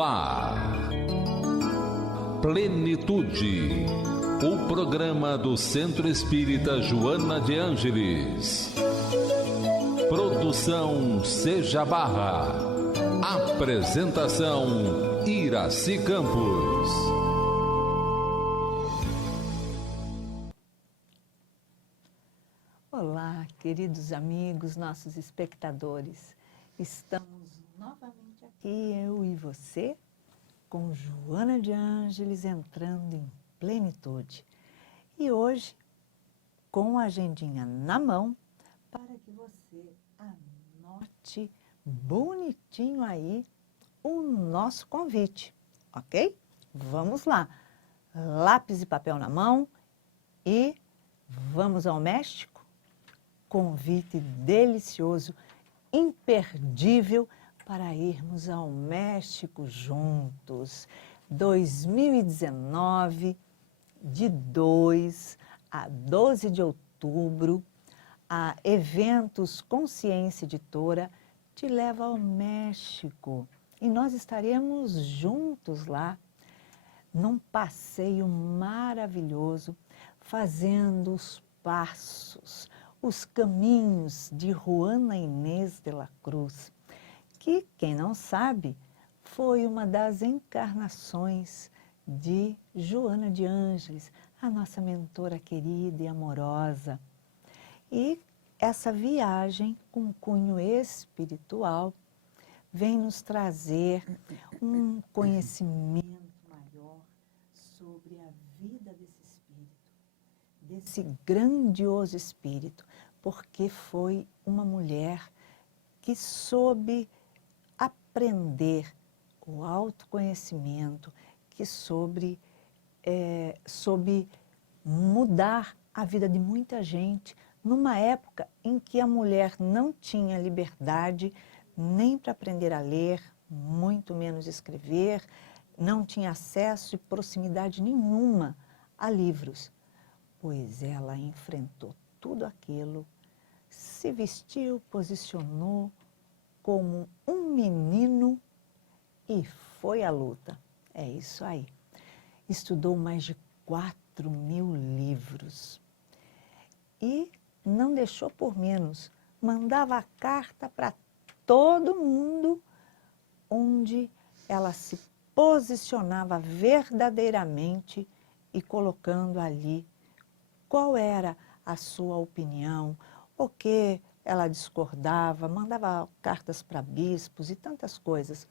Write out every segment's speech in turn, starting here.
No ar, Plenitude, o programa do Centro Espírita Joana de Ângeles. Produção Seja Barra. Apresentação Iraci Campos. Olá, queridos amigos, nossos espectadores. Estamos novamente aqui, eu e você, com Joana de Ângeles entrando em plenitude. E hoje, com a agendinha na mão, para que você anote bonitinho aí o nosso convite, ok? Vamos lá, lápis e papel na mão e vamos ao México? Convite delicioso, imperdível para irmos ao México juntos. 2019, de 2 a 12 de outubro, a Eventos Consciência Editora te leva ao México. E nós estaremos juntos lá, num passeio maravilhoso, fazendo os passos, os caminhos de Juana Inês de la Cruz, que, quem não sabe, foi uma das encarnações de Joana de Ângeles, a nossa mentora querida e amorosa. E essa viagem com cunho espiritual vem nos trazer um conhecimento maior sobre a vida desse espírito, desse grandioso espírito, porque foi uma mulher que soube aprender o autoconhecimento, que soube mudar a vida de muita gente, numa época em que a mulher não tinha liberdade nem para aprender a ler, muito menos escrever, não tinha acesso e proximidade nenhuma a livros, pois ela enfrentou tudo aquilo, se vestiu, posicionou como um menino e foi à luta. É isso aí. Estudou mais de 4.000 livros e não deixou por menos. Mandava a carta para todo mundo, onde ela se posicionava verdadeiramente e colocando ali qual era a sua opinião, o que ela discordava, mandava cartas para bispos e tantas coisas.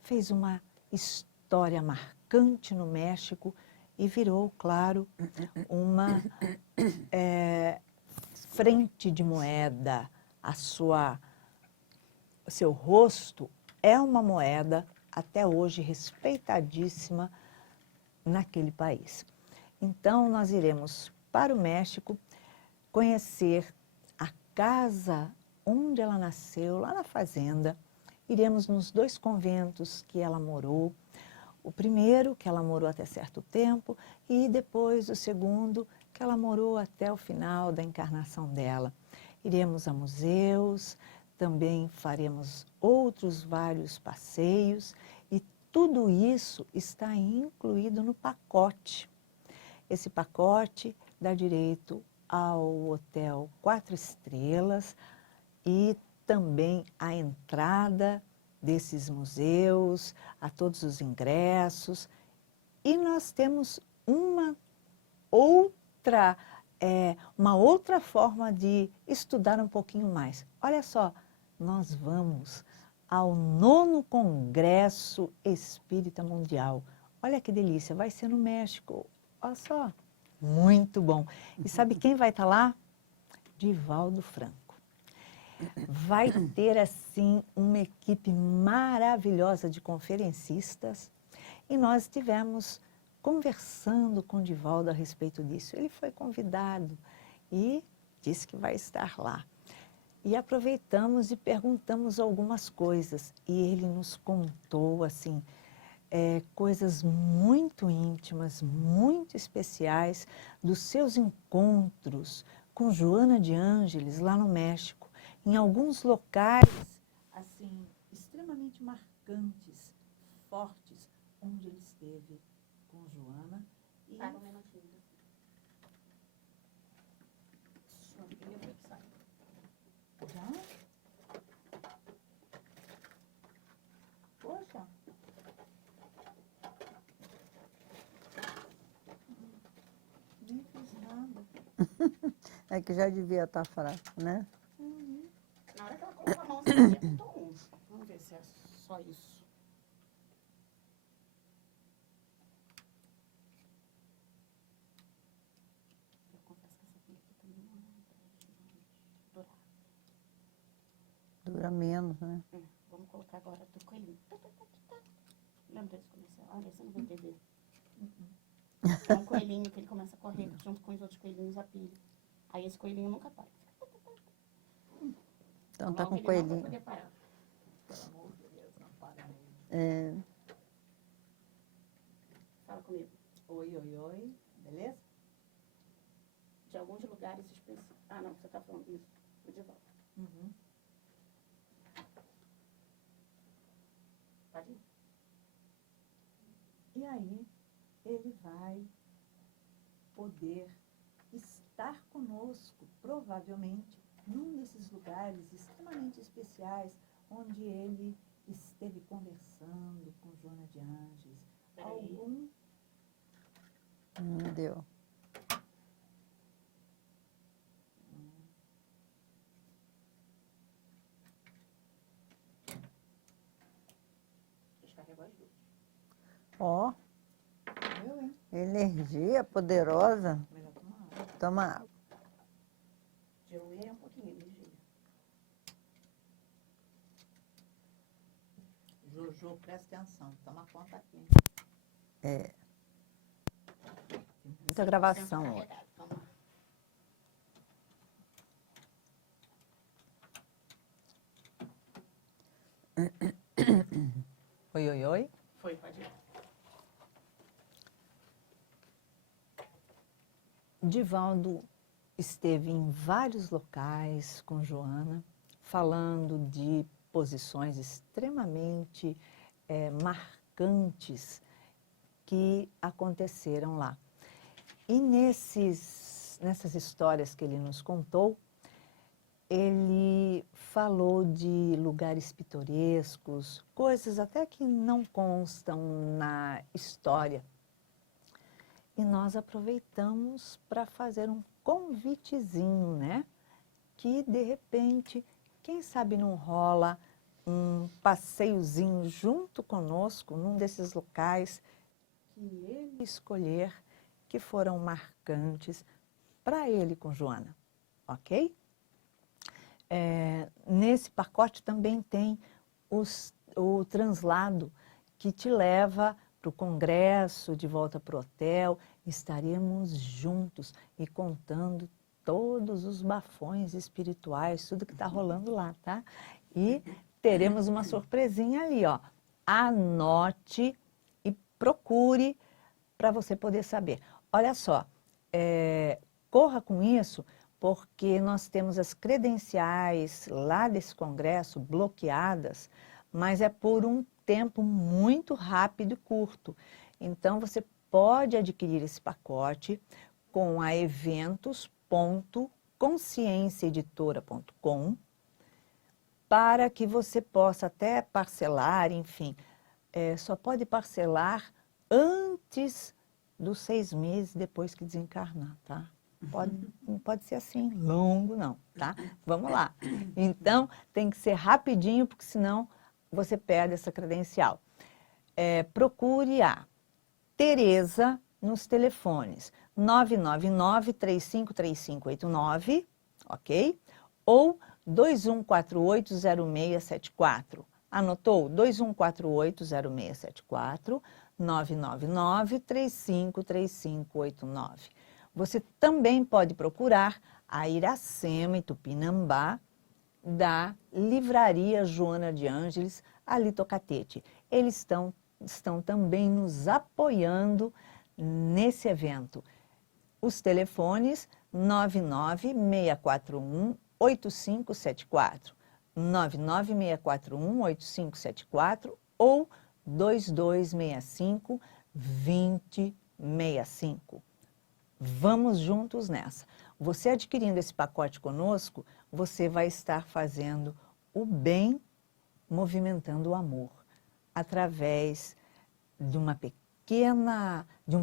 Fez uma história marcante no México e virou, claro, uma frente de moeda. O seu rosto é uma moeda, até hoje respeitadíssima naquele país. Então, nós iremos para o México conhecer a casa onde ela nasceu, lá na fazenda. Iremos nos 2 conventos que ela morou. O primeiro, que ela morou até certo tempo, e depois o segundo, que ela morou até o final da encarnação dela. Iremos a museus, também faremos outros vários passeios, e tudo isso está incluído no pacote. Esse pacote dá direito ao hotel 4 estrelas e também a entrada desses museus, a todos os ingressos. E nós temos uma outra forma de estudar um pouquinho mais. Olha só, nós vamos ao 9º Congresso Espírita Mundial. Olha que delícia, vai ser no México. Olha só, muito bom. E sabe quem vai estar lá? Divaldo Franco. Vai ter, assim, uma equipe maravilhosa de conferencistas. E nós estivemos conversando com Divaldo a respeito disso. Ele foi convidado e disse que vai estar lá. E aproveitamos e perguntamos algumas coisas. E ele nos contou, assim, coisas muito íntimas, muito especiais dos seus encontros com Joana de Ângeles lá no México, em alguns locais assim extremamente marcantes, fortes onde ele esteve com Joana. E Para um minutinho. Sua filha foi que sai. já? Poxa. Nem fiz nada. É que já devia estar fraco, né? Na hora que ela colocou a mão, você apertou um. Vamos ver se é só isso. Eu confesso que essa pilha aqui também não é dourada. Dura menos, né? Vamos colocar agora do coelhinho. Lembra desse comercial? Olha, você não vai entender. É um coelhinho que ele começa a correr junto com os outros coelhinhos a pilha. Aí esse coelhinho nunca para. Então tá Logo com ele não vai coelhinho. poder parar. Pelo amor de Deus, não para mesmo. É, Fala comigo. Oi, oi, oi. Beleza? De alguns lugares específicos. Ah, não, você tá falando isso. Vou de volta. Uhum. Pode ir. E aí, ele vai poder estar conosco, provavelmente, num desses lugares extremamente especiais, onde ele esteve conversando com Joana de Ângeles. Peraí. Algum não deu. Descarregou as duas. Ó, eu, hein? energia poderosa. Melhor tomar água. Toma água. Diluir um pouquinho a energia. Jojo, presta atenção, toma conta aqui. É. Muita gravação Sempre hoje. carregado. Vamos lá. Oi, oi, oi. Foi, pode ir. Divaldo esteve em vários locais com Joana, falando de posições extremamente marcantes que aconteceram lá. E nessas histórias que ele nos contou, ele falou de lugares pitorescos, coisas até que não constam na história. E nós aproveitamos para fazer um convitezinho, né? Que, de repente, quem sabe não rola um passeiozinho junto conosco num desses locais que ele escolher, que foram marcantes para ele com Joana, ok? Nesse pacote também tem o translado que te leva para o congresso, de volta para o hotel. Estaremos juntos e contando todos os bafões espirituais, tudo que está rolando lá, tá? E teremos uma surpresinha ali, ó. Anote e procure para você poder saber. Olha só, corra com isso, porque nós temos as credenciais lá desse congresso bloqueadas, mas é por um tempo muito rápido e curto. Então, você pode adquirir esse pacote com a eventos.conscienciaeditora.com para que você possa até parcelar, enfim, só pode parcelar antes dos 6 meses depois que desencarnar, tá? Não pode ser assim, longo não, tá? Vamos lá. Então, tem que ser rapidinho, porque senão você perde essa credencial. Procure a Tereza nos telefones 999-353589, ok? Ou 2148-0674. Anotou? 2148-0674, 999-353589. Você também pode procurar a Iracema e Tupinambá, da Livraria Joana de Ângeles, ali Tocatete. Eles estão também nos apoiando nesse evento. Os telefones 99641-8574, 99641-8574 ou 2265 2065. Vamos juntos nessa. Você adquirindo esse pacote conosco, você vai estar fazendo o bem, movimentando o amor, através de um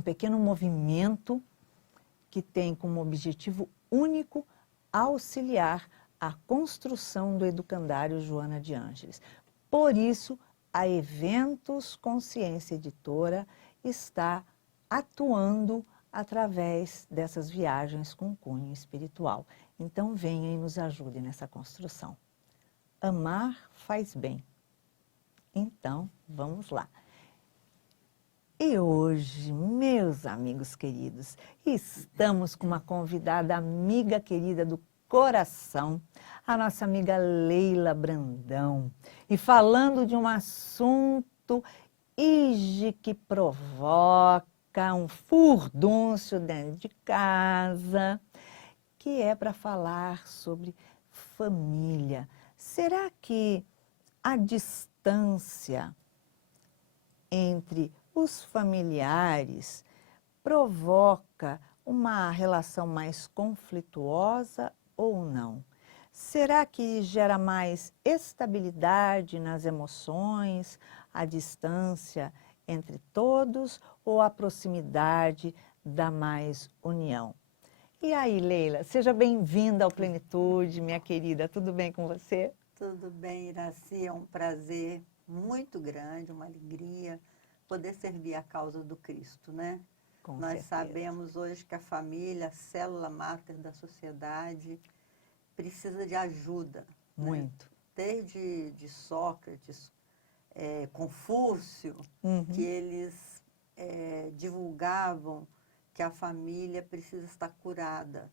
pequeno movimento que tem como objetivo único auxiliar a construção do educandário Joana de Ângeles. Por isso, a Eventos Consciência Editora está atuando através dessas viagens com cunho espiritual. Então, venha e nos ajude nessa construção. Amar faz bem. Então, vamos lá. E hoje, meus amigos queridos, estamos com uma convidada amiga querida do coração, a nossa amiga Leila Brandão. E falando de um assunto que provoca um furdúncio dentro de casa, que é para falar sobre família. Será que a distância entre os familiares provoca uma relação mais conflituosa ou não? Será que gera mais estabilidade nas emoções, a distância entre todos, ou a proximidade dá mais união? E aí, Leila, seja bem-vinda ao Plenitude, minha querida. Tudo bem com você? Tudo bem, Iraci. É um prazer muito grande, uma alegria poder servir a causa do Cristo, né? Com Nós certeza. sabemos hoje que a família, a célula máter da sociedade, precisa de ajuda. Muito. Né? Desde de Sócrates, Confúcio, que eles divulgavam que a família precisa estar curada,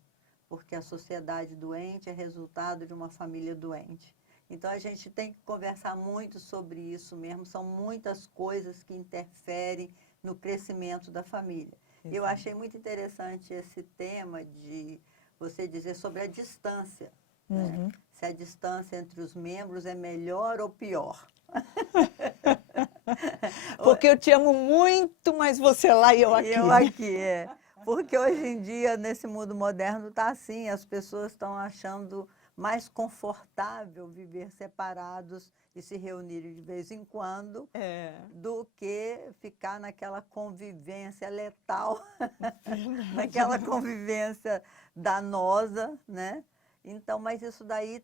porque a sociedade doente é resultado de uma família doente. Então, a gente tem que conversar muito sobre isso mesmo, são muitas coisas que interferem no crescimento da família. Exato. Eu achei muito interessante esse tema de você dizer sobre a distância, né? Se a distância entre os membros é melhor ou pior. Porque eu te amo muito, mas você lá e eu aqui. Eu aqui, Porque hoje em dia, nesse mundo moderno, está assim, as pessoas estão achando mais confortável viver separados e se reunirem de vez em quando, do que ficar naquela convivência letal, naquela convivência danosa, né? Então, mas isso daí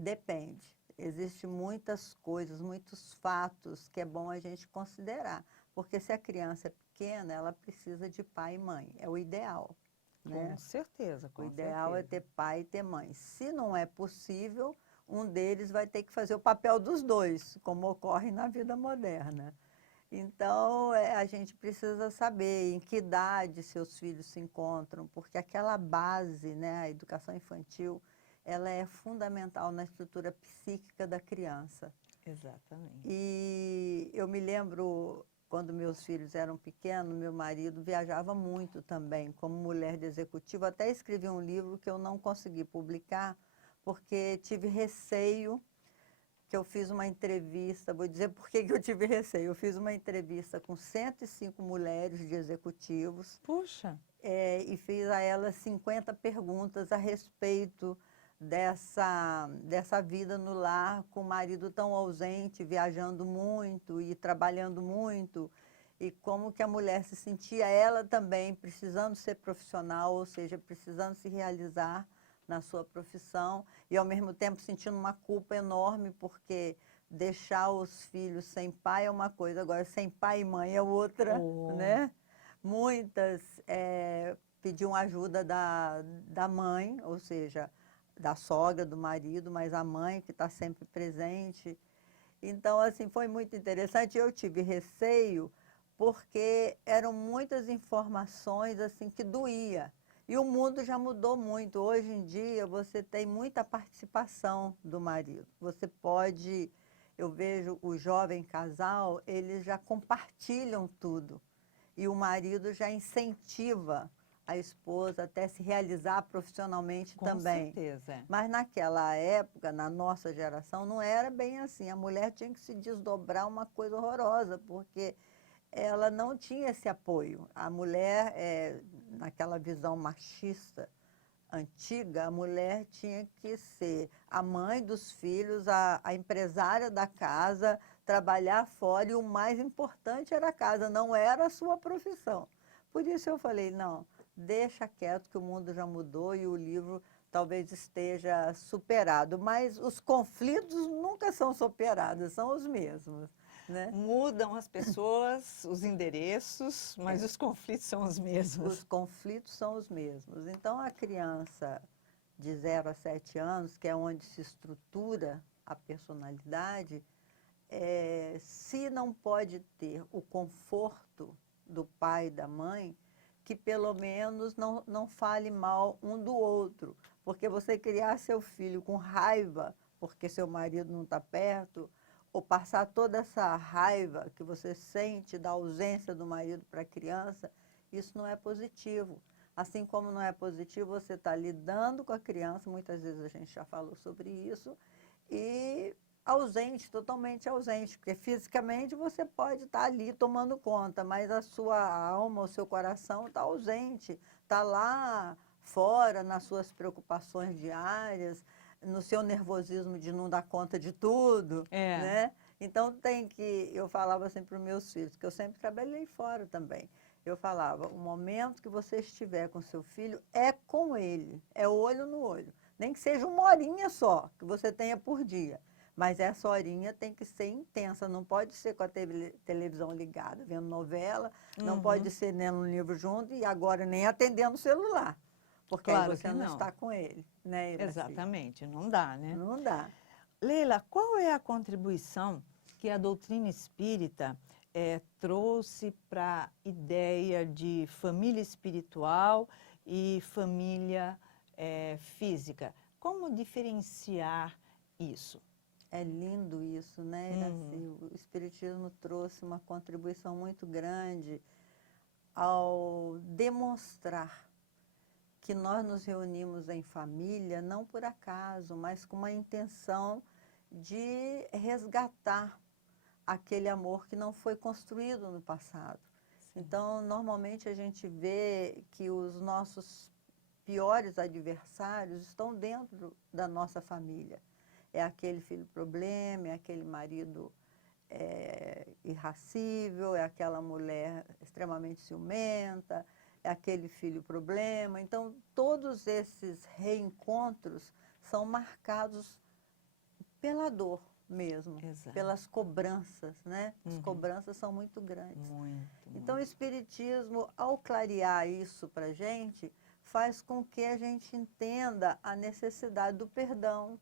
depende. Existem muitas coisas, muitos fatos que é bom a gente considerar. Porque se a criança é pequena, ela precisa de pai e mãe. É o ideal. Né? Com certeza, com O ideal certeza. é ter pai e ter mãe. Se não é possível, um deles vai ter que fazer o papel dos dois, como ocorre na vida moderna. Então, a gente precisa saber em que idade seus filhos se encontram, porque aquela base, né, a educação infantil, ela é fundamental na estrutura psíquica da criança. Exatamente. E eu me lembro, quando meus filhos eram pequenos, meu marido viajava muito também, como mulher de executivo. Até escrevi um livro que eu não consegui publicar, porque tive receio, que eu fiz uma entrevista, vou dizer por que eu tive receio. Eu fiz uma entrevista com 105 mulheres de executivos. Puxa! E fiz a elas 50 perguntas a respeito dessa vida no lar, com o marido tão ausente, viajando muito e trabalhando muito, e como que a mulher se sentia, ela também precisando ser profissional, ou seja, precisando se realizar na sua profissão, e ao mesmo tempo sentindo uma culpa enorme, porque deixar os filhos sem pai é uma coisa, agora sem pai e mãe é outra, né? Muitas pediam ajuda da mãe, ou seja, da sogra, do marido, mas a mãe que está sempre presente. Então, assim, foi muito interessante. Eu tive receio porque eram muitas informações assim que doía. E o mundo já mudou muito. Hoje em dia, você tem muita participação do marido. Você pode, eu vejo o jovem casal, eles já compartilham tudo. E o marido já incentiva a esposa até se realizar profissionalmente Com também. certeza. É. Mas naquela época, na nossa geração, não era bem assim. A mulher tinha que se desdobrar, uma coisa horrorosa, porque ela não tinha esse apoio. A mulher, naquela visão machista antiga, a mulher tinha que ser a mãe dos filhos, a empresária da casa, trabalhar fora, e o mais importante era a casa, não era a sua profissão. Por isso eu falei, não, deixa quieto que o mundo já mudou e o livro talvez esteja superado, mas os conflitos nunca são superados, são os mesmos, né? Mudam as pessoas, os endereços, mas os conflitos são os mesmos. Os conflitos são os mesmos. Então, a criança de 0 a 7 anos, que é onde se estrutura a personalidade, se não pode ter o conforto do pai e da mãe, que pelo menos não fale mal um do outro. Porque você criar seu filho com raiva porque seu marido não está perto, ou passar toda essa raiva que você sente da ausência do marido para a criança, isso não é positivo. Assim como não é positivo você estar lidando com a criança, muitas vezes a gente já falou sobre isso, e ausente, totalmente ausente, porque fisicamente você pode estar ali tomando conta, mas a sua alma, o seu coração está ausente, está lá fora nas suas preocupações diárias, no seu nervosismo de não dar conta de tudo, né? Então eu falava assim para os meus filhos, que eu sempre trabalhei fora também, eu falava, o momento que você estiver com seu filho é com ele, é olho no olho, nem que seja uma horinha só que você tenha por dia, mas essa horinha tem que ser intensa, não pode ser com a televisão ligada, vendo novela, não pode ser lendo um livro junto e agora nem atendendo o celular. Porque claro aí você não está com ele, né, Iraci? Exatamente, não dá, né? Não dá. Leila, qual é a contribuição que a doutrina espírita trouxe para a ideia de família espiritual e família física? Como diferenciar isso? É lindo isso, né, Iraci? O Espiritismo trouxe uma contribuição muito grande ao demonstrar que nós nos reunimos em família, não por acaso, mas com uma intenção de resgatar aquele amor que não foi construído no passado. Sim. Então, normalmente a gente vê que os nossos piores adversários estão dentro da nossa família. É aquele filho problema, é aquele marido irracível, é aquela mulher extremamente ciumenta, é aquele filho problema. Então, todos esses reencontros são marcados pela dor mesmo, pelas cobranças, né? As cobranças são muito grandes. Então, o Espiritismo, ao clarear isso para a gente, faz com que a gente entenda a necessidade do perdão,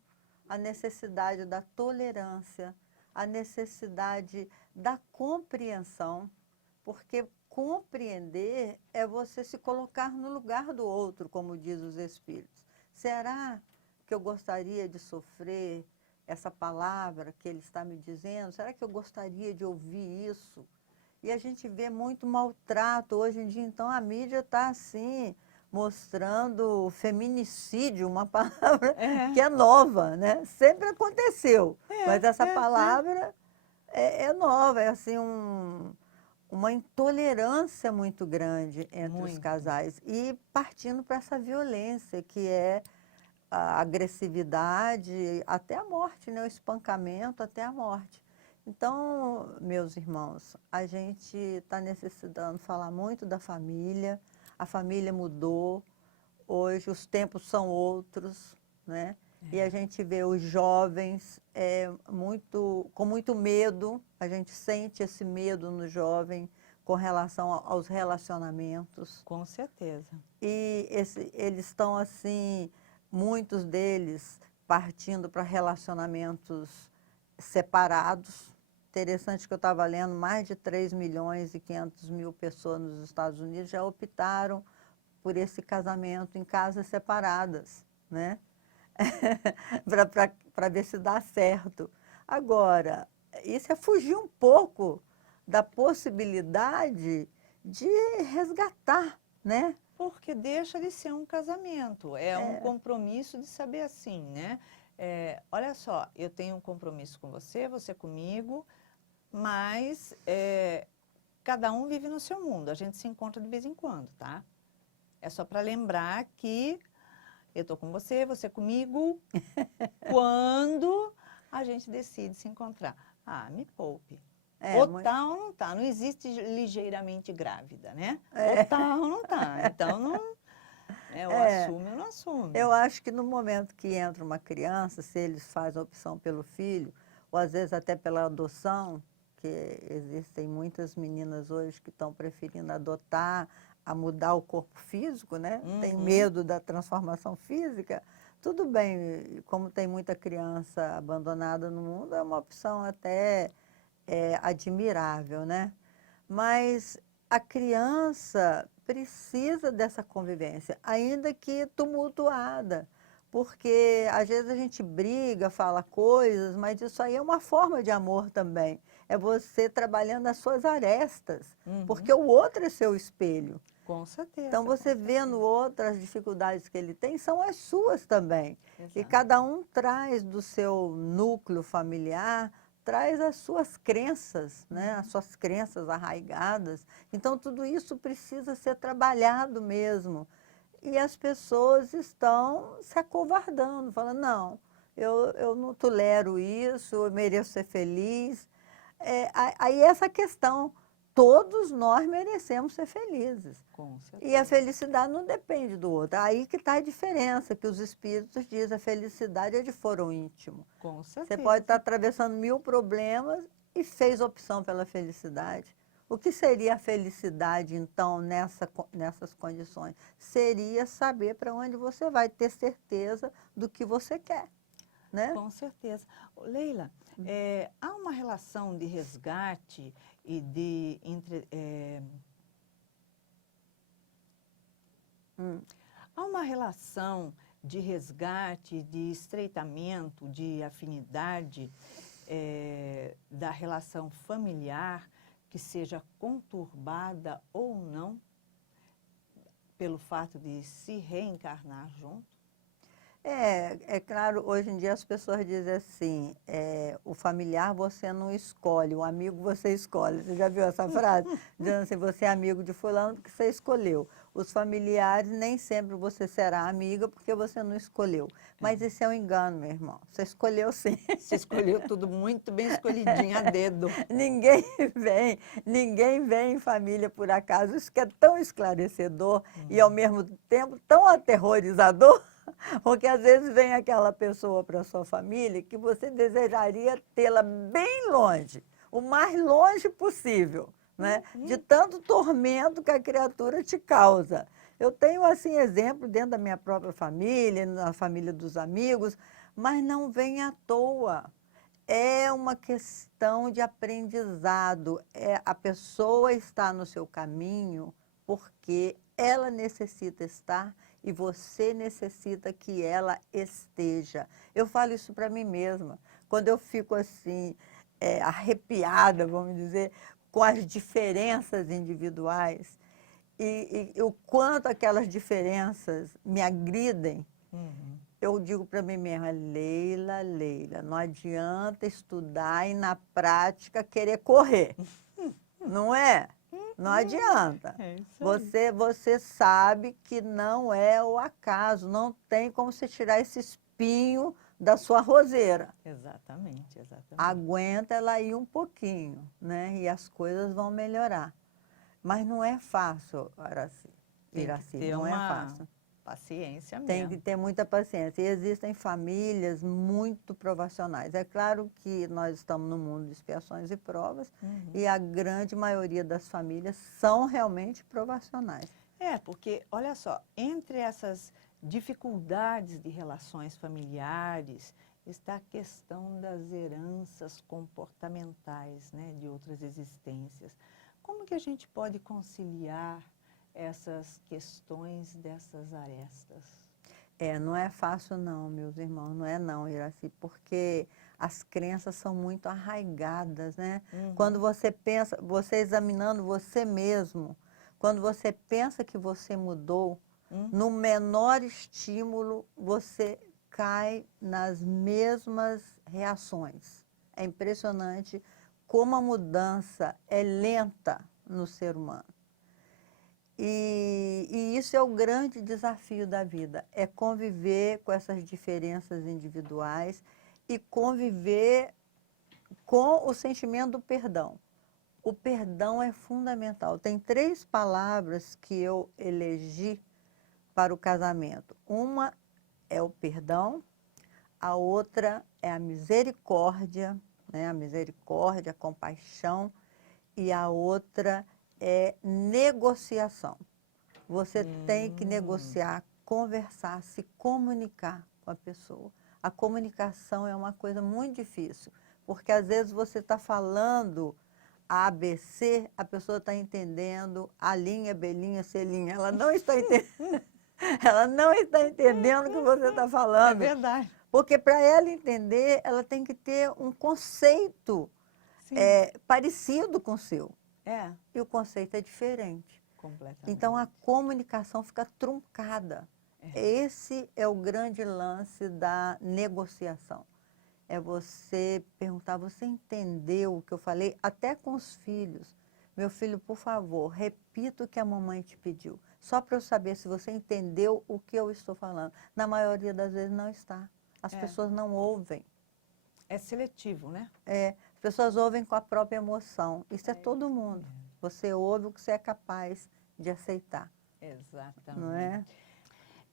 a necessidade da tolerância, a necessidade da compreensão, porque compreender é você se colocar no lugar do outro, como diz os Espíritos. Será que eu gostaria de sofrer essa palavra que ele está me dizendo? Será que eu gostaria de ouvir isso? E a gente vê muito maltrato hoje em dia, então a mídia está assim, mostrando feminicídio, uma palavra que é nova, né? Sempre aconteceu, mas essa palavra é nova, é assim uma intolerância muito grande entre os casais e partindo para essa violência que é a agressividade até a morte, né? O espancamento até a morte. Então, meus irmãos, a gente está necessitando falar muito da família. A família mudou, hoje os tempos são outros, né? E a gente vê os jovens com muito medo, a gente sente esse medo no jovem com relação aos relacionamentos. Com certeza. E eles estão assim, muitos deles partindo para relacionamentos separados. Interessante que eu estava lendo, mais de 3.500.000 pessoas nos Estados Unidos já optaram por esse casamento em casas separadas, né? para ver se dá certo. Agora, isso é fugir um pouco da possibilidade de resgatar, né? Porque deixa de ser um casamento, é um compromisso de saber assim, né? Olha só, eu tenho um compromisso com você, você comigo, mas cada um vive no seu mundo, a gente se encontra de vez em quando, tá? É só para lembrar que eu tô com você, você comigo, quando a gente decide se encontrar. Ah, me poupe. Ou tá ou não tá, não existe ligeiramente grávida, né? Ou tá ou não tá, então não, ou assume ou não assume. Eu acho que no momento que entra uma criança, se eles fazem a opção pelo filho, ou às vezes até pela adoção, que existem muitas meninas hoje que estão preferindo adotar a mudar o corpo físico, né? Tem medo da transformação física. Tudo bem, como tem muita criança abandonada no mundo, é uma opção até admirável, né? Mas a criança precisa dessa convivência, ainda que tumultuada, porque às vezes a gente briga, fala coisas, mas isso aí é uma forma de amor também. É você trabalhando as suas arestas, porque o outro é seu espelho. Com certeza. Então, você vê no outro as dificuldades que ele tem, são as suas também. Exato. E cada um traz do seu núcleo familiar, traz as suas crenças, né? As suas crenças arraigadas. Então, tudo isso precisa ser trabalhado mesmo. E as pessoas estão se acovardando, falando, não, eu não tolero isso, eu mereço ser feliz. Aí essa questão, todos nós merecemos ser felizes. Com certeza. E a felicidade não depende do outro. Aí que está a diferença, que os espíritos dizem, a felicidade é de foro íntimo. Com certeza. Você pode estar atravessando 1000 problemas e fez opção pela felicidade. O que seria a felicidade, então, nessas condições? Seria saber para onde você vai, ter certeza do que você quer, né? Com certeza. Leila, há uma relação de resgate e há uma relação de resgate, de estreitamento, de afinidade da relação familiar que seja conturbada ou não pelo fato de se reencarnar junto? É claro, hoje em dia as pessoas dizem assim, o familiar você não escolhe, o amigo você escolhe. Você já viu essa frase? Dizendo assim, você é amigo de fulano porque você escolheu. Os familiares, nem sempre você será amiga porque você não escolheu. Mas isso é um engano, meu irmão. Você escolheu sim. Você escolheu tudo muito bem escolhidinho a dedo. Ninguém vem em família por acaso. Isso que é tão esclarecedor e ao mesmo tempo tão aterrorizador. Porque às vezes vem aquela pessoa para a sua família que você desejaria tê-la bem longe, o mais longe possível, né? De tanto tormento que a criatura te causa. Eu tenho, assim, exemplo dentro da minha própria família, na família dos amigos, mas não vem à toa. É uma questão de aprendizado. A pessoa está no seu caminho porque ela necessita estar e você necessita que ela esteja. Eu falo isso para mim mesma. Quando eu fico assim, arrepiada, vamos dizer, com as diferenças individuais e o quanto aquelas diferenças me agridem, eu digo para mim mesma, Leila, não adianta estudar e na prática querer correr. Não é? Não adianta. Você sabe que não é o acaso, não tem como você tirar esse espinho da sua roseira. Exatamente. Aguenta ela aí um pouquinho, né? E as coisas vão melhorar. Mas não é fácil, Iraci, não é fácil. Paciência mesmo. Tem que ter muita paciência. E existem famílias muito provacionais. É claro que nós estamos no mundo de expiações e provas, e a grande maioria das famílias são realmente provacionais. Porque, olha só, entre essas dificuldades de relações familiares está a questão das heranças comportamentais, né, de outras existências. Como que a gente pode conciliar essas questões dessas arestas? Não é fácil não, meus irmãos, não é não, Iraci, porque as crenças são muito arraigadas, né? Quando você pensa, você examinando você mesmo, Quando você pensa que você mudou, no menor estímulo, você cai nas mesmas reações. É impressionante como a mudança é lenta no ser humano. E isso é o grande desafio da vida, é conviver com essas diferenças individuais e conviver com o sentimento do perdão. O perdão é fundamental. Tem 3 palavras que eu elegi para o casamento. Uma é o perdão, a outra é a misericórdia, né? A misericórdia, a compaixão, e a outra é negociação. Você tem que negociar, conversar, se comunicar com a pessoa. A comunicação é uma coisa muito difícil, porque às vezes você está falando ABC, a pessoa está entendendo A linha, B linha, C linha. Ela não está entendendo, ela não está entendendo o que você está falando. É verdade. Porque para ela entender, ela tem que ter um conceito parecido com o seu. É, E o conceito é diferente. completamente. Então, a comunicação fica truncada. Esse é o grande lance da negociação. É você perguntar, você entendeu o que eu falei? Até com os filhos. Meu filho, por favor, repita o que a mamãe te pediu. Só para eu saber se você entendeu o que eu estou falando. Na maioria das vezes não está. As pessoas não ouvem. É seletivo, né? As pessoas ouvem com a própria emoção. Isso é todo mundo. Você ouve o que você é capaz de aceitar. Exatamente. Não é?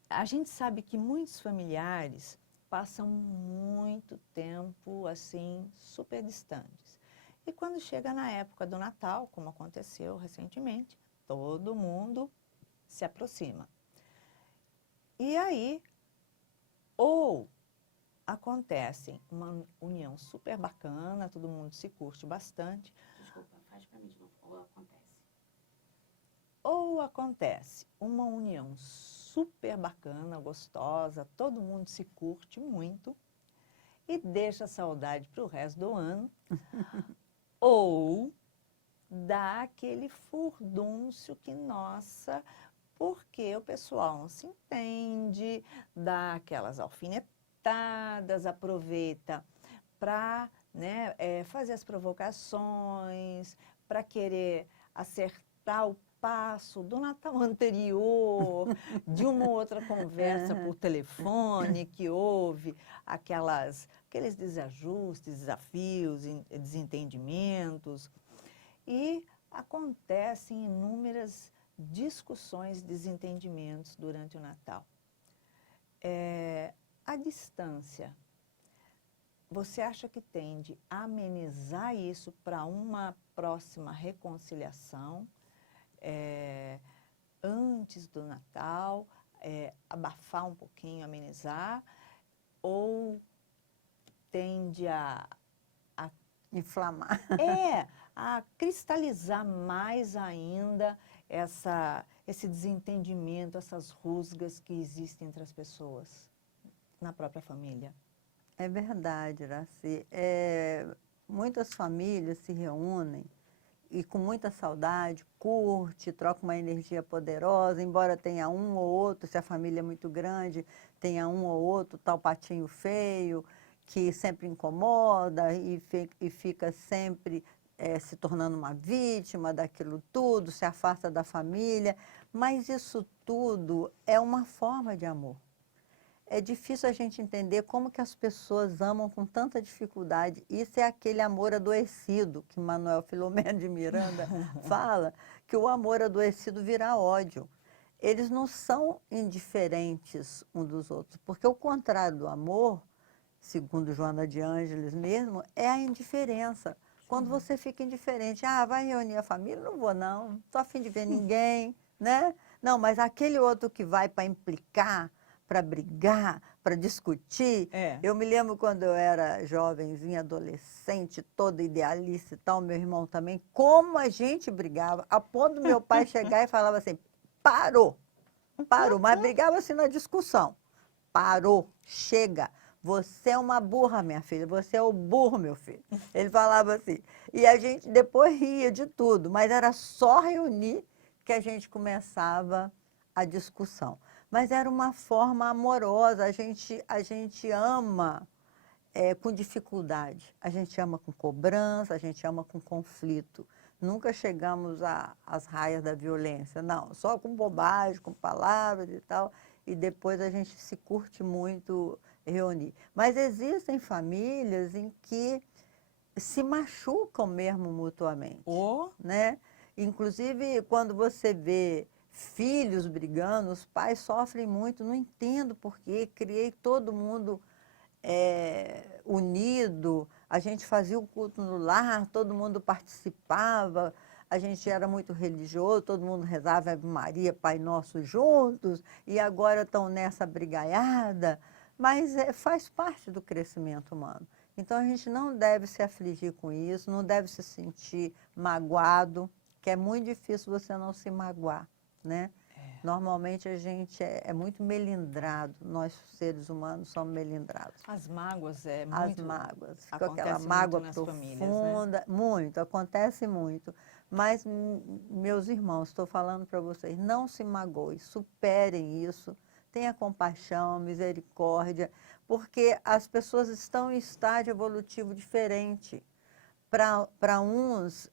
A gente sabe que muitos familiares passam muito tempo assim, super distantes. E quando chega na época do Natal, como aconteceu recentemente, todo mundo se aproxima. E aí, ou acontece uma união super bacana, todo mundo se curte bastante. Desculpa, faz pra mim de novo. Ou acontece. Ou acontece uma união super bacana, gostosa, todo mundo se curte muito e deixa a saudade para o resto do ano. Ou dá aquele furdúncio que, nossa, porque o pessoal não se entende, dá aquelas alfinetadas, aproveita para, né, fazer as provocações, para querer acertar o passo do Natal anterior, de uma outra conversa por telefone que houve, aqueles desajustes, desafios, desentendimentos. E acontecem inúmeras discussões, desentendimentos durante o Natal. A distância, você acha que tende a amenizar isso para uma próxima reconciliação? Antes do Natal, abafar um pouquinho, amenizar, ou tende a Inflamar. A cristalizar mais ainda esse desentendimento, essas rusgas que existem entre as pessoas na própria família? É verdade, Iraci. Muitas famílias se reúnem e com muita saudade, curte, troca uma energia poderosa, embora tenha um ou outro, se a família é muito grande, tenha um ou outro tal patinho feio, que sempre incomoda e fica sempre se tornando uma vítima daquilo tudo, se afasta da família, mas isso tudo é uma forma de amor. É difícil a gente entender como que as pessoas amam com tanta dificuldade. Isso é aquele amor adoecido que Manuel Filomeno de Miranda fala, que o amor adoecido vira ódio. Eles não são indiferentes uns dos outros, porque o contrário do amor, segundo Joana de Ângeles mesmo, é a indiferença. Quando você fica indiferente, vai reunir a família? Não vou não, estou a fim de ver ninguém, né? Não, mas aquele outro que vai para implicar, para brigar, para discutir. Eu me lembro quando eu era jovenzinha, adolescente, toda idealista e tal, meu irmão também, como a gente brigava, a ponto do meu pai chegar e falava assim, parou, mas brigava assim na discussão, parou, chega, você é uma burra, minha filha, você é o burro, meu filho. Ele falava assim, e a gente depois ria de tudo, mas era só reunir que a gente começava a discussão. Mas era uma forma amorosa, a gente ama com dificuldade, a gente ama com cobrança, a gente ama com conflito. Nunca chegamos às raias da violência, não, só com bobagem, com palavras e tal, e depois a gente se curte muito reunir. Mas existem famílias em que se machucam mesmo mutuamente, né? Inclusive, quando você vê filhos brigando, os pais sofrem muito, não entendo por quê, criei todo mundo unido, a gente fazia o culto no lar, todo mundo participava, a gente era muito religioso, todo mundo rezava Ave Maria, Pai Nosso juntos, e agora estão nessa brigaiada, mas faz parte do crescimento humano. Então a gente não deve se afligir com isso, não deve se sentir magoado, que é muito difícil você não se magoar, né? Normalmente a gente é muito melindrado, nós seres humanos somos melindrados. As mágoas As mágoas, com aquela acontece mágoa muito nas profunda, famílias, né? muito, acontece muito. Mas, meus irmãos, estou falando para vocês, não se magoem, superem isso, tenha compaixão, misericórdia, porque as pessoas estão em estágio evolutivo diferente. Para uns,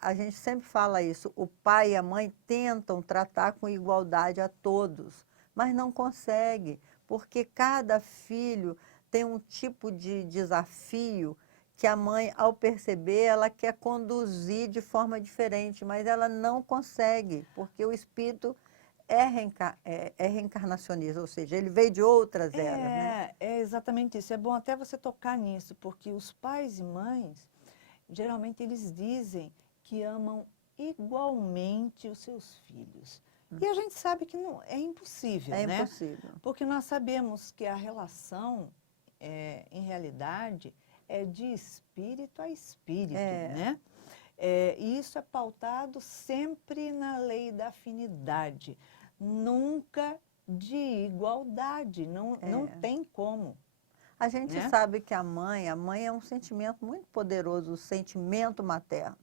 a gente sempre fala isso, o pai e a mãe tentam tratar com igualdade a todos, mas não consegue, porque cada filho tem um tipo de desafio que a mãe, ao perceber, ela quer conduzir de forma diferente, mas ela não consegue, porque o espírito é reencarnacionista, ou seja, ele veio de outras eras, né? É exatamente isso. É bom até você tocar nisso, porque os pais e mães, geralmente eles dizem que amam igualmente os seus filhos. E a gente sabe que não, é impossível, né? É impossível. Porque nós sabemos que a relação, em realidade, é de espírito a espírito, né? E isso é pautado sempre na lei da afinidade, nunca de igualdade, não tem como. A gente sabe que a mãe é um sentimento muito poderoso, o sentimento materno.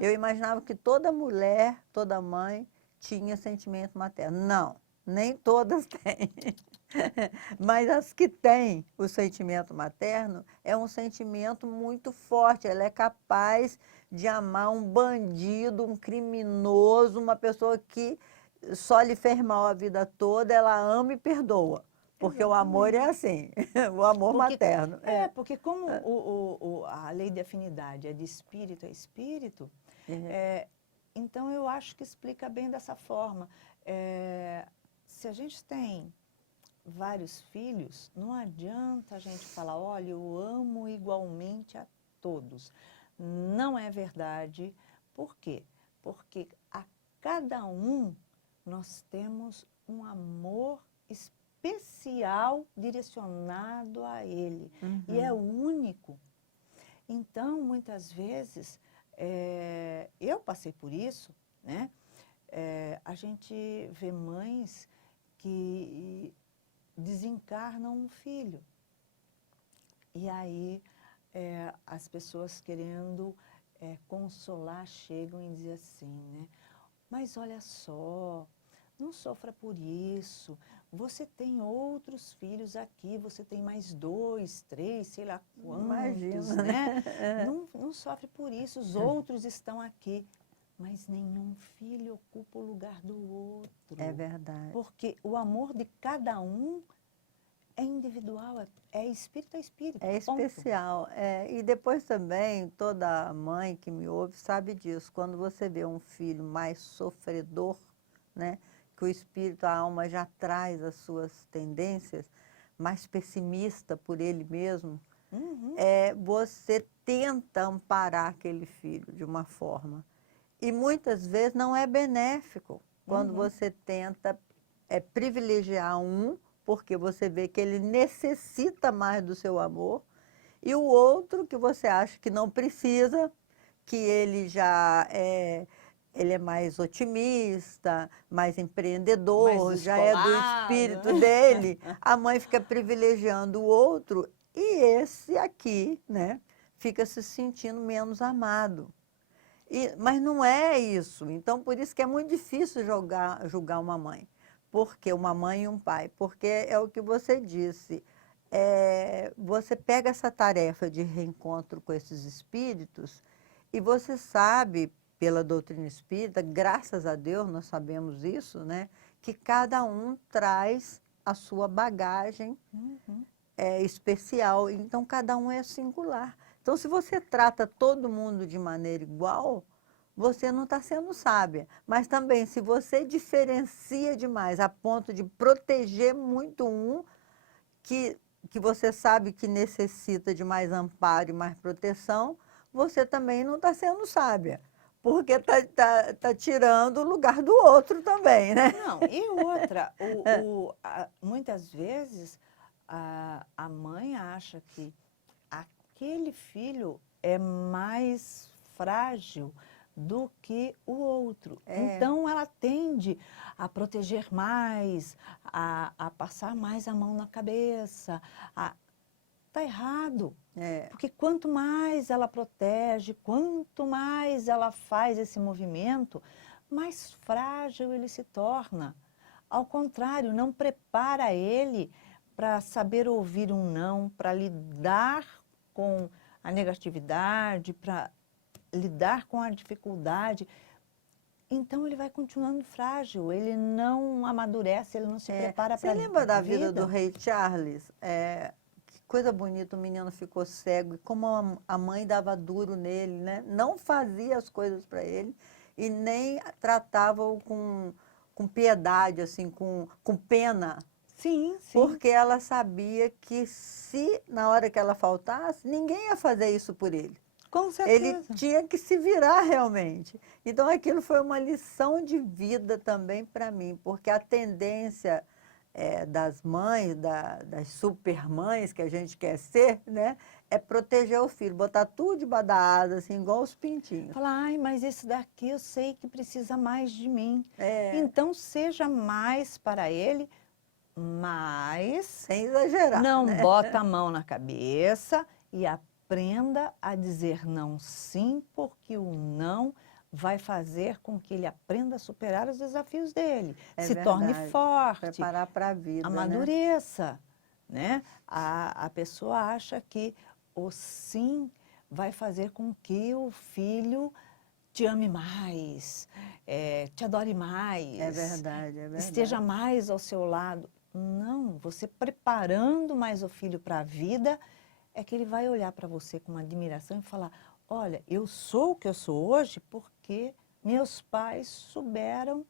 Eu imaginava que toda mulher, toda mãe tinha sentimento materno. Não, nem todas têm. Mas as que têm o sentimento materno é um sentimento muito forte. Ela é capaz de amar um bandido, um criminoso, uma pessoa que só lhe fez mal a vida toda, ela ama e perdoa. Porque o amor é assim, o amor materno. Porque como a lei de afinidade é de espírito a espírito, então eu acho que explica bem dessa forma. Se a gente tem vários filhos, não adianta a gente falar, olha, eu amo igualmente a todos. Não é verdade. Por quê? Porque a cada um nós temos um amor especial direcionado a ele. E é único. Então, muitas vezes, eu passei por isso, né? A gente vê mães que desencarnam um filho. E aí, as pessoas querendo consolar chegam e dizem assim, né? Mas olha só, não sofra por isso. Você tem outros filhos aqui, você tem mais 2, 3, sei lá quantos, Imagina, né? Não sofre por isso, os outros estão aqui. Mas nenhum filho ocupa o lugar do outro. É verdade. Porque o amor de cada um é individual, é espírito a espírito. É especial. E depois também, toda mãe que me ouve sabe disso. Quando você vê um filho mais sofredor, né, que o espírito, a alma já traz as suas tendências, mais pessimista por ele mesmo, você tenta amparar aquele filho de uma forma. E muitas vezes não é benéfico quando você tenta privilegiar um, porque você vê que ele necessita mais do seu amor, e o outro que você acha que não precisa, que ele já ele é mais otimista, mais empreendedor, mais já é do espírito dele, a mãe fica privilegiando o outro, e esse aqui, né, fica se sentindo menos amado. Mas não é isso. Então, por isso que é muito difícil julgar uma mãe. Porque uma mãe e um pai. Porque é o que você disse. Você pega essa tarefa de reencontro com esses espíritos e você sabe, pela doutrina espírita, graças a Deus nós sabemos isso, né? Que cada um traz a sua bagagem especial. Então, cada um é singular. Então, se você trata todo mundo de maneira igual, você não está sendo sábia. Mas também, se você diferencia demais a ponto de proteger muito que você sabe que necessita de mais amparo e mais proteção, você também não está sendo sábia. Porque está tirando o lugar do outro também, né? Não, e outra, muitas vezes a mãe acha que aquele filho é mais frágil do que o outro. Então, ela tende a proteger mais, a passar mais a mão na cabeça. Está errado. Porque quanto mais ela protege, quanto mais ela faz esse movimento, mais frágil ele se torna. Ao contrário, não prepara ele para saber ouvir um não, para lidar com a negatividade, para lidar com a dificuldade. Então, ele vai continuando frágil, ele não amadurece, ele não se prepara para a vida. Você lembra da vida do rei Charles? Que coisa bonita, o menino ficou cego, e como a mãe dava duro nele, né? Não fazia as coisas para ele e nem tratava-o com piedade, assim, com pena. Sim, sim. Porque ela sabia que se, na hora que ela faltasse, ninguém ia fazer isso por ele. Com certeza. Ele tinha que se virar realmente. Então, aquilo foi uma lição de vida também para mim, porque a tendência das mães, das supermães que a gente quer ser, né, é proteger o filho, botar tudo debaixo da asa, assim, igual os pintinhos. Falar, ai, mas esse daqui eu sei que precisa mais de mim. Então, seja mais para ele, mas... Sem exagerar. Não, né? bota a mão na cabeça e aprenda a dizer não sim, porque o não vai fazer com que ele aprenda a superar os desafios dele. Se torne forte. Preparar para a vida, amadureça, né? A pessoa acha que o sim vai fazer com que o filho te ame mais, te adore mais. É verdade, é verdade. Esteja mais ao seu lado. Não, você preparando mais o filho para a vida, é que ele vai olhar para você com uma admiração e falar, olha, eu sou o que eu sou hoje porque meus pais souberam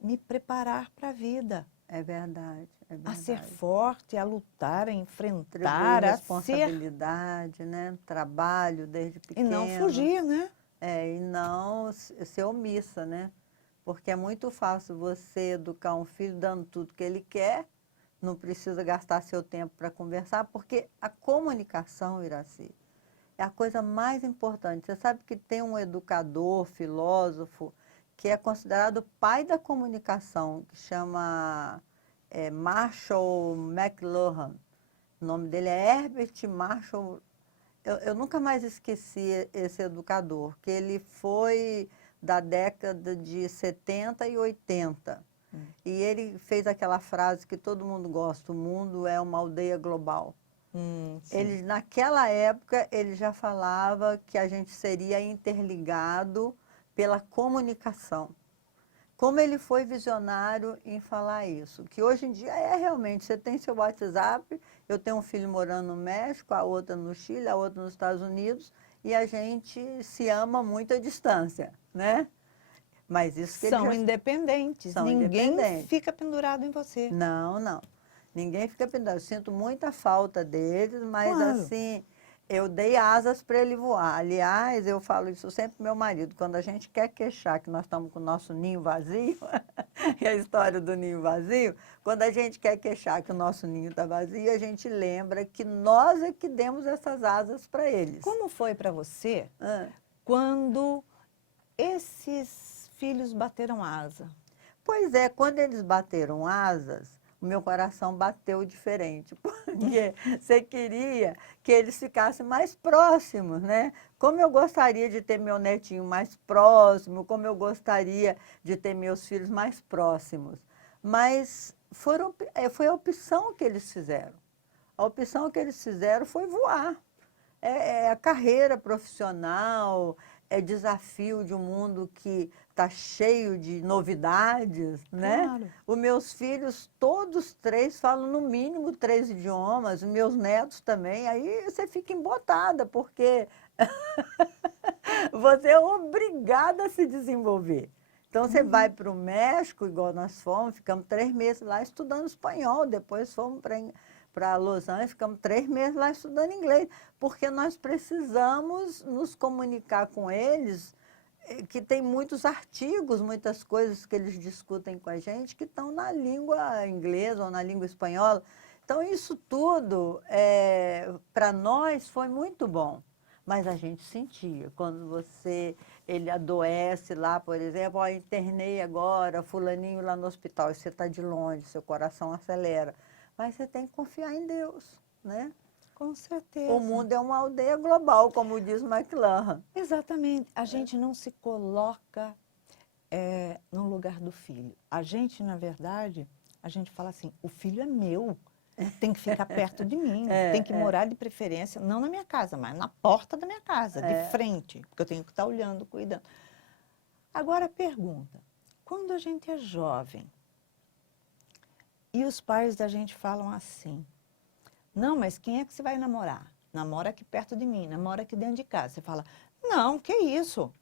me preparar para a vida. É verdade, é verdade. A ser forte, a lutar, a enfrentar, a ser... responsabilidade, né? Trabalho desde pequeno. E não fugir, né? E não ser omissa, né? Porque é muito fácil você educar um filho dando tudo que ele quer, não precisa gastar seu tempo para conversar, porque a comunicação, Iraci, é a coisa mais importante. Você sabe que tem um educador, filósofo, que é considerado o pai da comunicação, que chama Marshall McLuhan. O nome dele é Herbert Marshall. Eu nunca mais esqueci esse educador, que ele foi da década de 70 e 80. E ele fez aquela frase que todo mundo gosta, o mundo é uma aldeia global. Ele, naquela época, ele já falava que a gente seria interligado pela comunicação. Como ele foi visionário em falar isso, que hoje em dia realmente, você tem seu WhatsApp, eu tenho um filho morando no México, a outra no Chile, a outra nos Estados Unidos, e a gente se ama muito à distância, né? Mas isso que são independentes, ninguém fica pendurado em você. Não, não. Ninguém fica pendurado. Eu sinto muita falta deles, mas assim, eu dei asas para ele voar. Aliás, eu falo isso sempre pro meu marido, quando a gente quer queixar que nós estamos com o nosso ninho vazio, e a história do ninho vazio, quando a gente quer queixar que o nosso ninho está vazio, a gente lembra que nós é que demos essas asas para eles. Como foi para você quando esses filhos bateram asa? Pois é, quando eles bateram asas, o meu coração bateu diferente, porque você queria que eles ficassem mais próximos, né? Como eu gostaria de ter meu netinho mais próximo, como eu gostaria de ter meus filhos mais próximos. Mas foi a opção que eles fizeram. A opção que eles fizeram foi voar. É a carreira profissional, é desafio de um mundo que está cheio de novidades, né? Claro. Os meus filhos, todos três, falam no mínimo 3 idiomas, os meus netos também. Aí você fica embotada, porque você é obrigada a se desenvolver. Então, você vai para o México, igual nós fomos, ficamos 3 meses lá estudando espanhol, depois fomos para Los Angeles, ficamos 3 meses lá estudando inglês, porque nós precisamos nos comunicar com eles, que tem muitos artigos, muitas coisas que eles discutem com a gente, que estão na língua inglesa ou na língua espanhola. Então, isso tudo, para nós, foi muito bom. Mas a gente sentia, quando ele adoece lá, por exemplo, ó, internei agora, fulaninho lá no hospital, e você está de longe, seu coração acelera. Mas você tem que confiar em Deus, né? Com certeza. O mundo é uma aldeia global, como diz McLuhan. Exatamente. A gente não se coloca no lugar do filho. A gente, na verdade, a gente fala assim, o filho é meu, tem que ficar perto de mim, tem que morar de preferência, não na minha casa, mas na porta da minha casa, de frente, porque eu tenho que estar olhando, cuidando. Agora, pergunta, quando a gente é jovem e os pais da gente falam assim, não, mas quem é que você vai namorar? Namora aqui perto de mim, namora aqui dentro de casa. Você fala, não, que isso?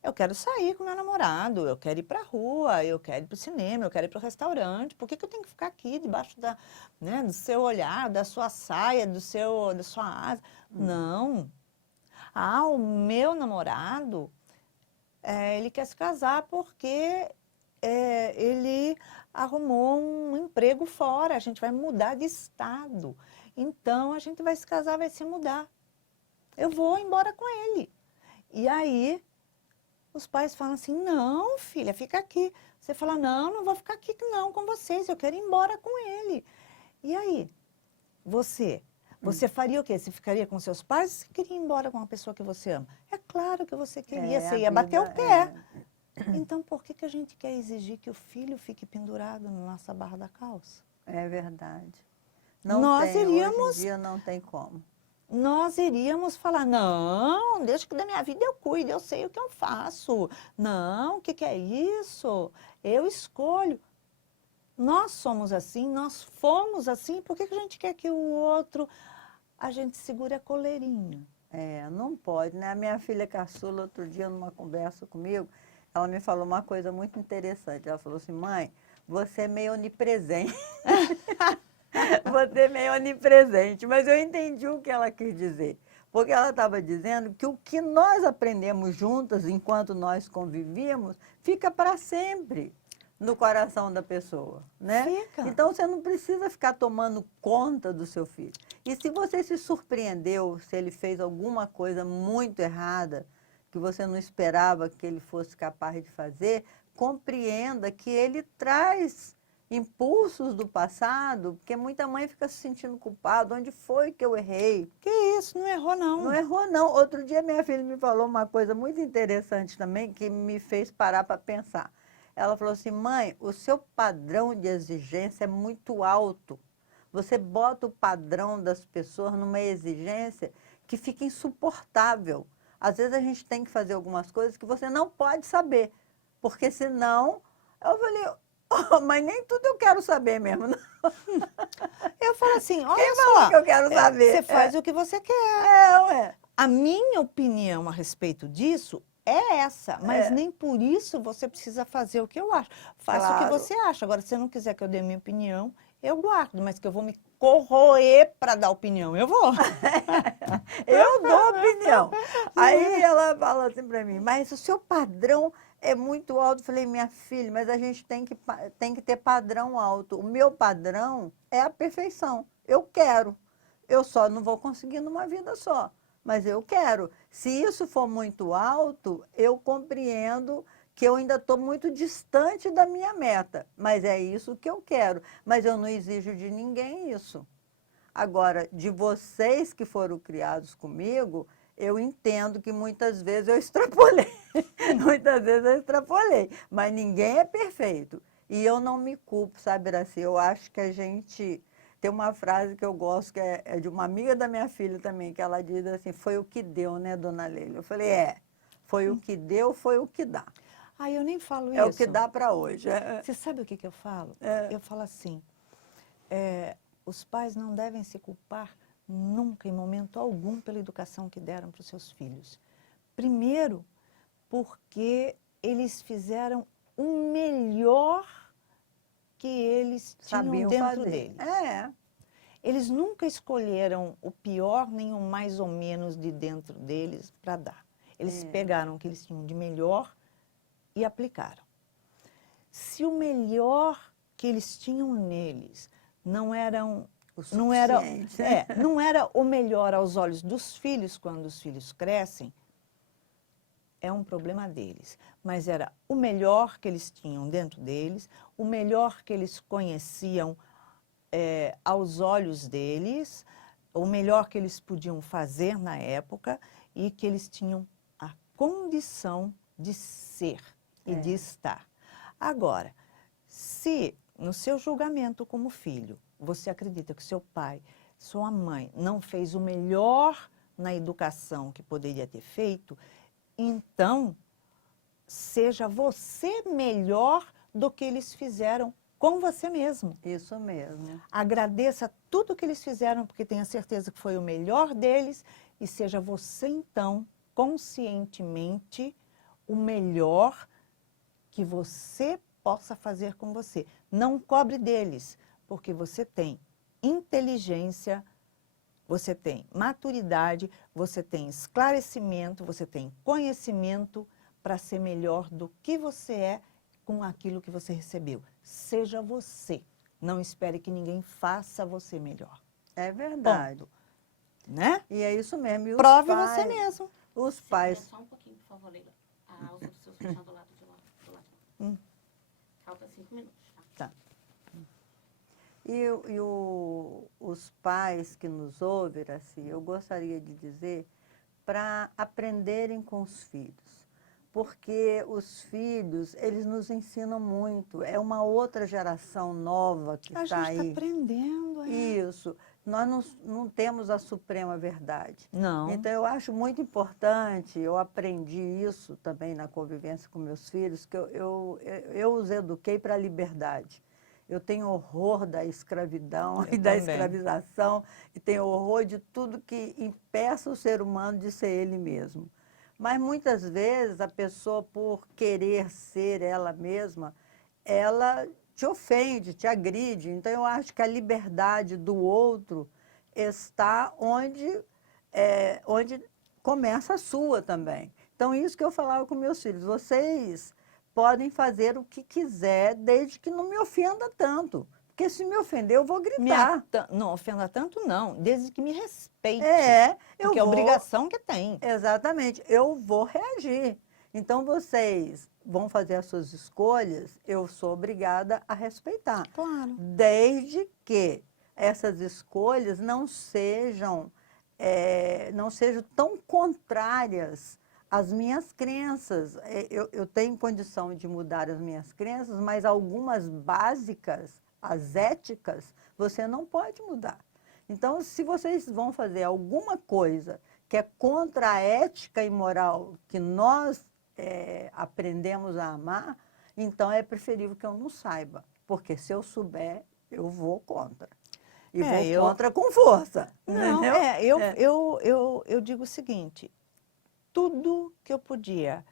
Eu quero sair com meu namorado, eu quero ir para a rua, eu quero ir para o cinema, eu quero ir para o restaurante. Por que eu tenho que ficar aqui debaixo do seu olhar, da sua saia, da sua asa? Não. Ah, o meu namorado, ele quer se casar porque ele arrumou um emprego fora, a gente vai mudar de estado. Então, a gente vai se casar, vai se mudar. Eu vou embora com ele. E aí, os pais falam assim, não, filha, fica aqui. Você fala, não, não vou ficar aqui não com vocês, eu quero ir embora com ele. E aí, você faria o quê? Você ficaria com seus pais ou você queria ir embora com uma pessoa que você ama? É claro que você queria, você ia bater o pé. Então, por que a gente quer exigir que o filho fique pendurado na nossa barra da calça? É verdade. Hoje em dia não tem como. Nós iríamos falar, não, deixa que da minha vida eu cuido, eu sei o que eu faço. Não, o que é isso? Eu escolho. Nós somos assim, nós fomos assim, por que a gente quer que o outro, a gente segure a coleirinha? Não pode, né? A minha filha caçula, outro dia, numa conversa comigo, ela me falou uma coisa muito interessante. Ela falou assim, mãe, você é meio onipresente. Você é meio onipresente. Mas eu entendi o que ela quis dizer. Porque ela estava dizendo que o que nós aprendemos juntas, enquanto nós convivíamos, fica para sempre no coração da pessoa, né? Fica. Então, você não precisa ficar tomando conta do seu filho. E se você se surpreendeu, se ele fez alguma coisa muito errada, que você não esperava que ele fosse capaz de fazer, compreenda que ele traz impulsos do passado, porque muita mãe fica se sentindo culpada. Onde foi que eu errei? Que isso, não errou não. Não errou não. Outro dia minha filha me falou uma coisa muito interessante também, que me fez parar para pensar. Ela falou assim, mãe, o seu padrão de exigência é muito alto. Você bota o padrão das pessoas numa exigência que fica insuportável. Às vezes a gente tem que fazer algumas coisas que você não pode saber, porque senão... Eu falei, oh, mas nem tudo eu quero saber mesmo. Não. Eu falo assim, olha Quem falou só, que eu quero saber? você faz o que você quer. Ué. A minha opinião a respeito disso é essa, mas nem por isso você precisa fazer o que eu acho. Faça o que Claro. você acha. Agora, se você não quiser que eu dê minha opinião, eu guardo, mas que eu vou me corroer para dar opinião, eu vou. Eu dou opinião. Aí ela fala assim para mim, mas o seu padrão é muito alto. Eu falei, minha filha, mas a gente tem que ter padrão alto. O meu padrão é a perfeição. Eu quero. Eu só não vou conseguir numa vida só, mas eu quero. Se isso for muito alto, eu compreendo que eu ainda estou muito distante da minha meta, mas é isso que eu quero. Mas eu não exijo de ninguém isso. Agora, de vocês que foram criados comigo, eu entendo que muitas vezes eu extrapolei. Muitas vezes eu extrapolei, mas ninguém é perfeito. E eu não me culpo, sabe, Iraci? Eu acho que a gente... Tem uma frase que eu gosto, que é de uma amiga da minha filha também, que ela diz assim, foi o que deu, né, dona Leila? Eu falei, foi o que deu, foi o que dá. Ah, eu nem falo isso. É o que dá para hoje. Você sabe o que eu falo? Eu falo assim, os pais não devem se culpar nunca, em momento algum, pela educação que deram para os seus filhos. Primeiro, porque eles fizeram o melhor que eles tinham Sabiam dentro fazer. deles. Eles nunca escolheram o pior nem o mais ou menos de dentro deles para dar. Eles pegaram o que eles tinham de melhor e aplicaram. Se o melhor que eles tinham neles não era o melhor aos olhos dos filhos quando os filhos crescem, é um problema deles. Mas era o melhor que eles tinham dentro deles, o melhor que eles conheciam aos olhos deles, o melhor que eles podiam fazer na época e que eles tinham a condição de ser e de estar. Agora, se no seu julgamento como filho, você acredita que seu pai, sua mãe não fez o melhor na educação que poderia ter feito, então seja você melhor do que eles fizeram com você mesmo. Isso mesmo. Agradeça tudo que eles fizeram, porque tenha certeza que foi o melhor deles, e seja você, então, conscientemente, o melhor que você possa fazer com você. Não cobre deles, porque você tem inteligência, você tem maturidade, você tem esclarecimento, você tem conhecimento para ser melhor do que você é com aquilo que você recebeu. Seja você. Não espere que ninguém faça você melhor. É verdade. Ponto. Né? E é isso mesmo. E prove você mesmo. Os pais... Só um pouquinho, por favor, Leila. Os outros seus fechados do lado de lá. Do lado. Falta 5 minutos. Tá. E os pais que nos ouvem, assim, eu gostaria de dizer para aprenderem com os filhos. Porque os filhos, eles nos ensinam muito. É uma outra geração nova que está aí. A gente está aprendendo. Isso. Nós não temos a suprema verdade. Não. Então, eu acho muito importante, eu aprendi isso também na convivência com meus filhos, que eu os eduquei para a liberdade. Eu tenho horror da escravidão e da escravização, e tenho horror de tudo que impeça o ser humano de ser ele mesmo. Mas muitas vezes a pessoa, por querer ser ela mesma, ela te ofende, te agride. Então, eu acho que a liberdade do outro está onde começa a sua também. Então, isso que eu falava com meus filhos, vocês podem fazer o que quiser, desde que não me ofenda tanto. Porque se me ofender, eu vou gritar. Não ofenda tanto, não. Desde que me respeite. Porque é a obrigação que tem. Exatamente. Eu vou reagir. Então, vocês vão fazer as suas escolhas, eu sou obrigada a respeitar. Claro. Desde que essas escolhas não sejam tão contrárias às minhas crenças. Eu tenho condição de mudar as minhas crenças, mas algumas básicas, as éticas, você não pode mudar. Então, se vocês vão fazer alguma coisa que é contra a ética e moral que nós aprendemos a amar, então é preferível que eu não saiba. Porque se eu souber, eu vou contra. E vou contra com força. Não, entendeu? Eu digo o seguinte, tudo que eu podia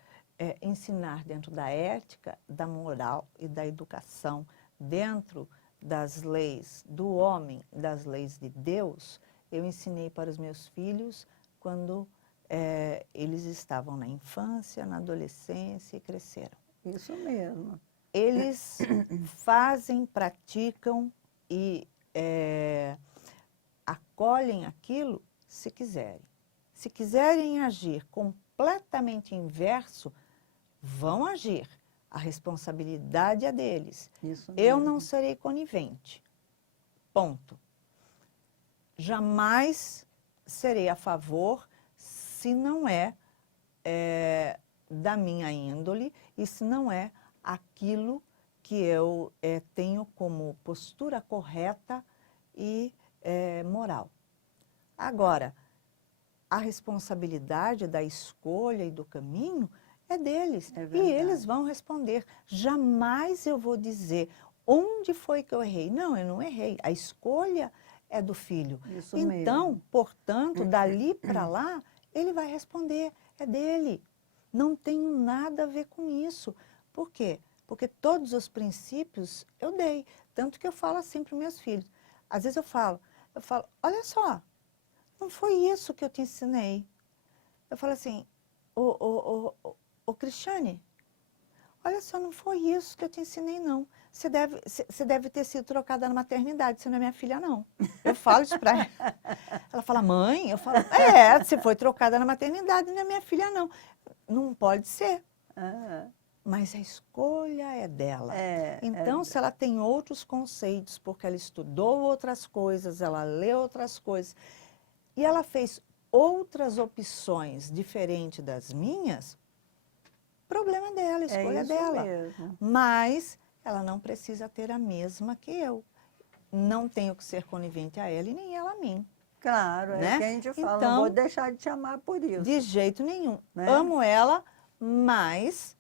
ensinar dentro da ética, da moral e da educação, dentro das leis do homem, das leis de Deus, eu ensinei para os meus filhos quando eles estavam na infância, na adolescência e cresceram. Isso mesmo. Eles fazem, praticam e acolhem aquilo se quiserem. Se quiserem agir completamente inverso, vão agir. A responsabilidade é deles. Isso Eu mesmo. não serei conivente. Ponto. Jamais serei a favor se não é, da minha índole e se não é aquilo que eu tenho como postura correta e moral. Agora, a responsabilidade da escolha e do caminho é deles. É E verdade. eles vão responder. Jamais eu vou dizer onde foi que eu errei. Não, eu não errei. A escolha é do filho. Isso Então, mesmo. portanto, dali para lá, ele vai responder. É dele. Não tenho nada a ver com isso. Por quê? Porque todos os princípios eu dei. Tanto que eu falo assim para os meus filhos. Às vezes eu falo, olha só, não foi isso que eu te ensinei. Eu falo assim, ô Cristiane, olha só, não foi isso que eu te ensinei, não. Você deve ter sido trocada na maternidade, você não é minha filha, não. Eu falo isso para ela. Ela fala, mãe, eu falo, você foi trocada na maternidade, não é minha filha, não. Não pode ser. Ah, Mas a escolha é dela. é, Então, se ela tem outros conceitos, porque ela estudou outras coisas, ela leu outras coisas, e ela fez outras opções diferentes das minhas, problema dela, escolha isso dela. mesmo. Mas ela não precisa ter a mesma que eu. Não tenho que ser conivente a ela e nem ela a mim. Claro, Né? é que a gente fala, Então, não vou deixar de te amar por isso. De jeito nenhum. Né? Amo ela, mas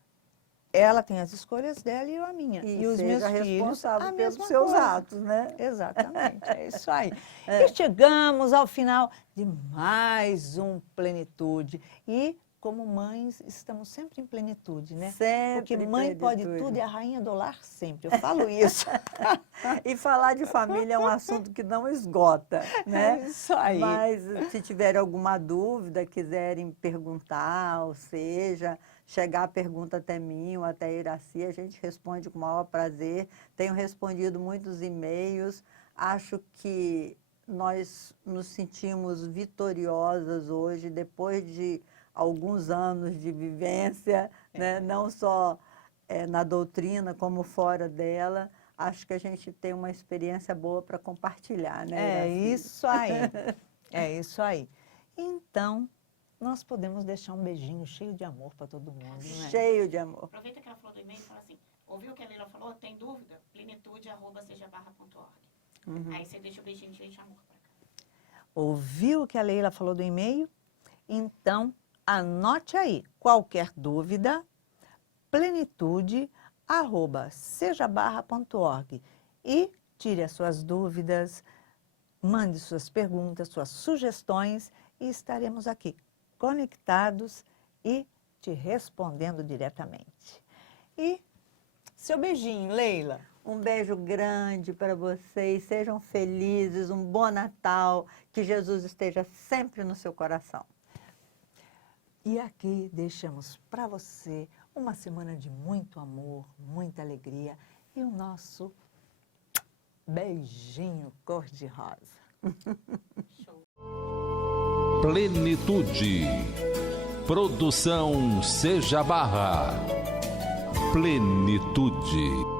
ela tem as escolhas dela e eu a minha. E os meus seja filhos, responsável a pelos mesma seus coisa. atos, né? Exatamente, é isso aí. E chegamos ao final de mais um Plenitude. E, como mães, estamos sempre em plenitude, né? Sempre Porque mãe pode plenitude. tudo e a rainha do lar sempre. Eu falo isso. E falar de família é um assunto que não esgota, né? É isso aí. Mas se tiver alguma dúvida, quiserem perguntar, ou seja, chegar a pergunta até mim ou até a Iraci, a gente responde com o maior prazer. Tenho respondido muitos e-mails. Acho que nós nos sentimos vitoriosas hoje, depois de alguns anos de vivência, né? Não só na doutrina, como fora dela. Acho que a gente tem uma experiência boa para compartilhar, né, É Iraci? isso aí. É isso aí. Então, nós podemos deixar um beijinho cheio de amor para todo mundo, né? Cheio de amor. Aproveita que ela falou do e-mail e fala assim, ouviu o que a Leila falou? Tem dúvida? plenitude@sejabarra.org. Aí você deixa o beijinho cheio de amor pra cá. Ouviu o que a Leila falou do e-mail? Então, anote aí. Qualquer dúvida, plenitude@sejabarra.org e tire as suas dúvidas, mande suas perguntas, suas sugestões e estaremos aqui conectados e te respondendo diretamente. E seu beijinho, Leila. Um beijo grande para vocês, sejam felizes, um bom Natal, que Jesus esteja sempre no seu coração. E aqui deixamos para você uma semana de muito amor, muita alegria e o nosso beijinho cor-de-rosa. Show. Plenitude. Produção Seja Barra. Plenitude.